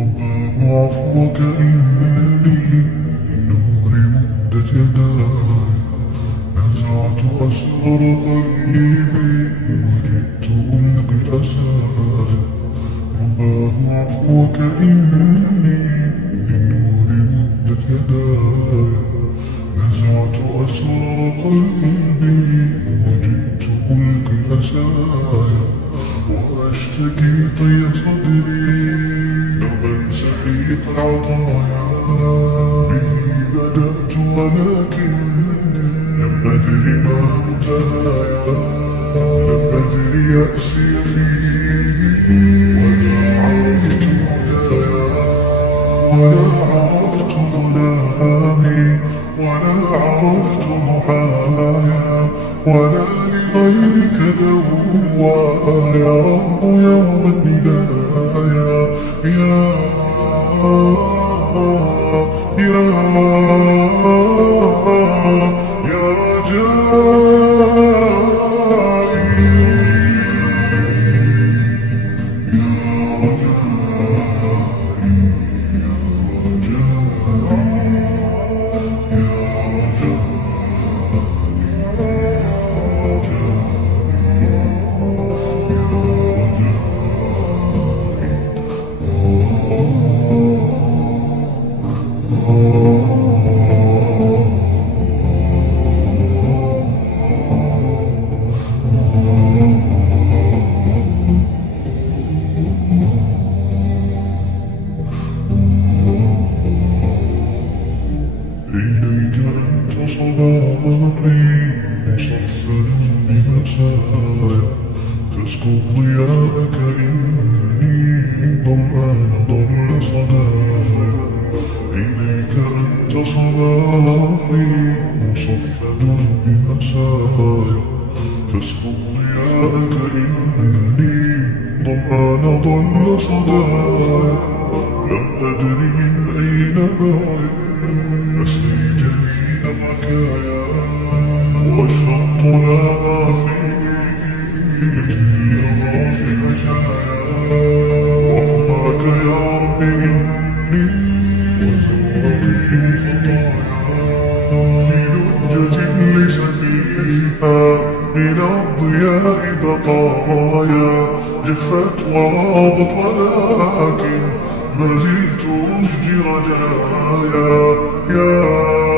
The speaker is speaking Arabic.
عفوك إني للنور مدت يداي نزعت أسرار قلبي وجئت ألقي الأساس رباه عفوك إني للنور مدت يداي نزعت أسرار قلبي وجئت ألقي الأساس وأشتكي طي صدري سعيد العطايا به بدأت ولكن لم أدري ما منتهايا لم أدري يأسي فيه ولا عرفت ظلامي ولا عرفت محايا ولا لغيرك دواء يا رب يوم البداية يا إليك أنت صباحي مصفر بمسايا تسكب ضياءك إنني ظمآن ضل صدايا إليك أنت صباحي مصفر بمسايا تسكب ضياءك إنني ظمآن ضل صدايا لم أدري من أين بعد أسري جميل الركايا وأشرقت لا ما فيه يكفي الله مشايا وحماك يا رب إني وذنوبي خطايا في لجة ليس فيها من الضياء بقايا جفت وراضت ولكن ما زلت أشجي رجايا يا